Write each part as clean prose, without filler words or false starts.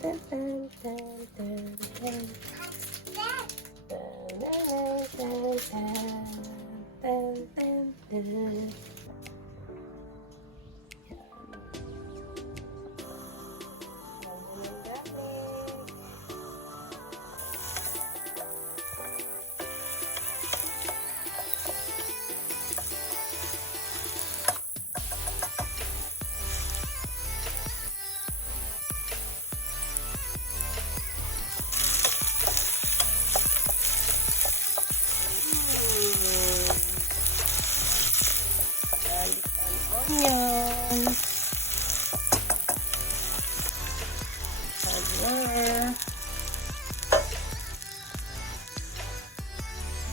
Tan, tan, tan, tan, tan. Tan, tan, tan, tan, tan, tan. Onion. Sugar.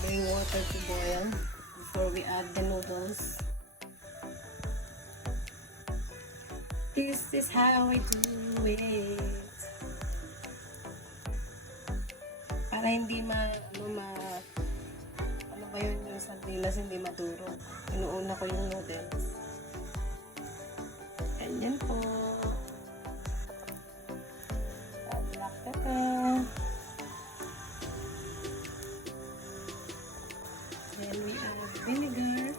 Bring water to boil before we add the noodles. This is how I do it. Para hindi ano ba yun, yung sardinas hindi maduro. Inuuna ko yung noodles. Ganyan po. Black pepper. Then we add vinegar.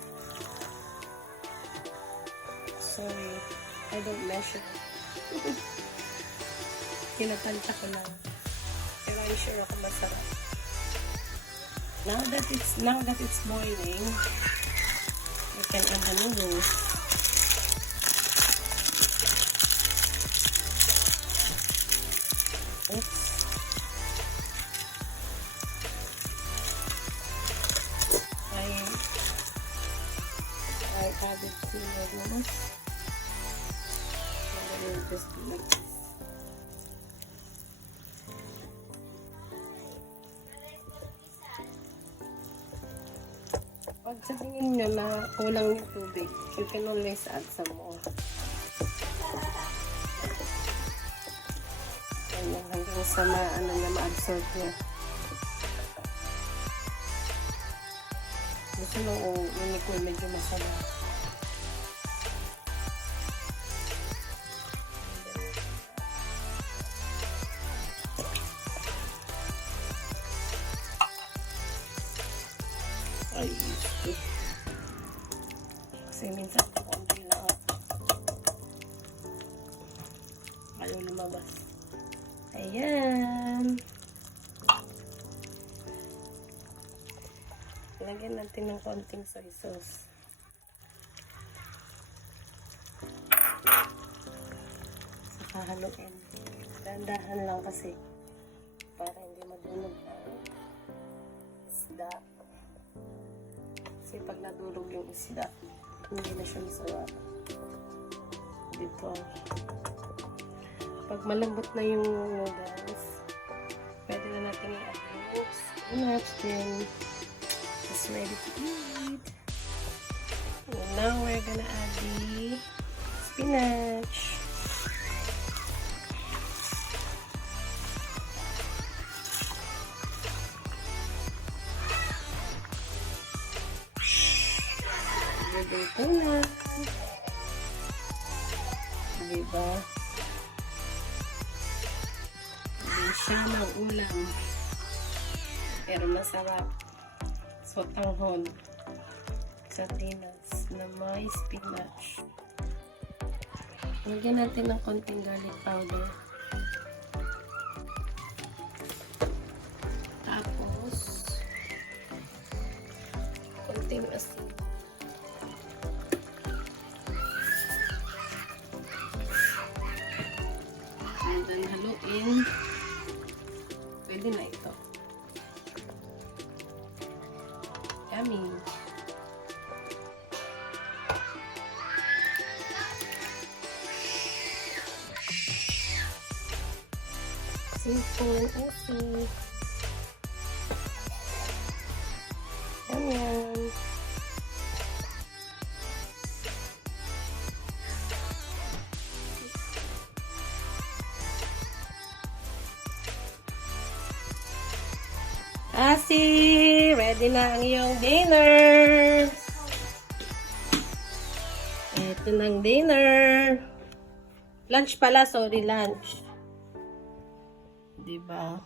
Sorry, I don't measure. Pinatansya ko lang. Pero I'm sure ako masarap. Now that it's boiling, we can add the noodles. Oops. I added 2 noodles. And then we'll just do like this. Pag sa tingin nyo na kulang yung tubig, you can always add some more. Ayan, hanggang sa ma-absorb niya. Gusto nung unik ko medyo masarap. Ay, kasi minsan konti lang ayaw lumabas. Ayan, lagyan natin ng konting soy sauce. Saka haluin. Dahan-dahan lang kasi para hindi madulog ang isda. Kasi pag nadulog yung isda, hindi na siya masarap. Dito. Pag malambot na yung noodles, pwede na natin i-add yung spinach. Then, it's ready to eat. And now, we're gonna add the spinach. Dito na. Diba? Hindi siya ng ulam. Pero masarap. Sotanghon. Sardinas na may spinach. Lagyan natin ng konting garlic powder. Tapos, konting asin. And then haluin. Pwede na ito. Yummy. Simple and easy. Yum. Asi, ready na ang iyong dinner. Ito ng dinner. Lunch pala, sorry, lunch. diba?